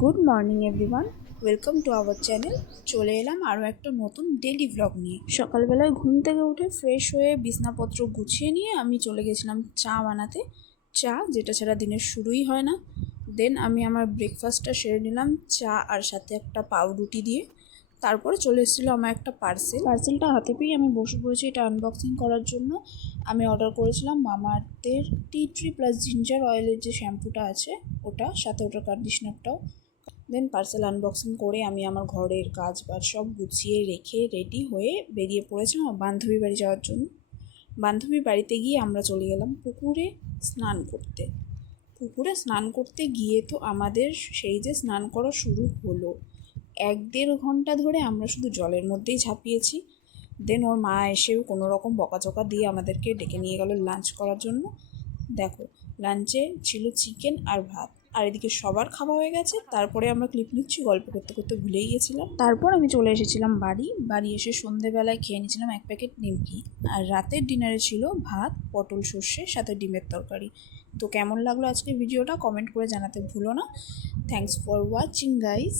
Good morning everyone, welcome to our channel. চলে এলাম আরও একটা নতুন ডেলি ভ্লগ নিয়ে। সকালবেলায় ঘুম থেকে উঠে ফ্রেশ হয়ে বিছনাপত্র গুছিয়ে নিয়ে আমি চলে গেছিলাম চা বানাতে। চা যেটা ছাড়া দিনের শুরুই হয় না। দেন আমি আমার ব্রেকফাস্টটা সেরে নিলাম চা আর সাথে একটা পাউরুটি দিয়ে। তারপরে চলে এসেছিলো আমার একটা পার্সেলটা হাতে পেয়ে আমি বসে পড়েছি এটা আনবক্সিং করার জন্য। আমি অর্ডার করেছিলাম মামাআর্থের টি ট্রি প্লাস জিঞ্জার অয়েলের যে শ্যাম্পুটা আছে ওটা, সাথে ওটার কন্ডিশনারটাও। দেন পার্সেল আনবক্সিং করে আমি আমার ঘরের কাজ বাজ সব গুছিয়ে রেখে রেডি হয়ে বেরিয়ে পড়েছিলাম আমার বান্ধবীর বাড়ি যাওয়ার জন্য। বান্ধবীর বাড়িতে গিয়ে আমরা চলে গেলাম পুকুরে স্নান করতে। পুকুরে স্নান করতে গিয়ে তো আমাদের সেই যে স্নান করা শুরু হলো, 1-1.5 ঘন্টা ধরে আমরা শুধু জলের মধ্যেই ঝাঁপিয়েছি। দেন ওর মা এসেও কোনো রকম বকাঝকা দিয়ে আমাদেরকে ডেকে নিয়ে গেল লাঞ্চ করার জন্য। দেখো, লাঞ্চে ছিল চিকেন আর ভাত, আর এদিকে সবার খাওয়া হয়ে গেছে। তারপরে আমরা ক্লিপ নিচ্ছি, গল্প করতে করতে ভুলেই গেছিলাম। তারপর আমি চলে এসেছিলাম বাড়ি এসে সন্ধেবেলায় খেয়ে নিয়েছিলাম 1 প্যাকেট নিমকি। আর রাতের ডিনারে ছিল ভাত, পটল সর্ষে, সাথে ডিমের তরকারি। তো কেমন লাগলো আজকের ভিডিওটা কমেন্ট করে জানাতে ভুলো না। Thanks for watching guys.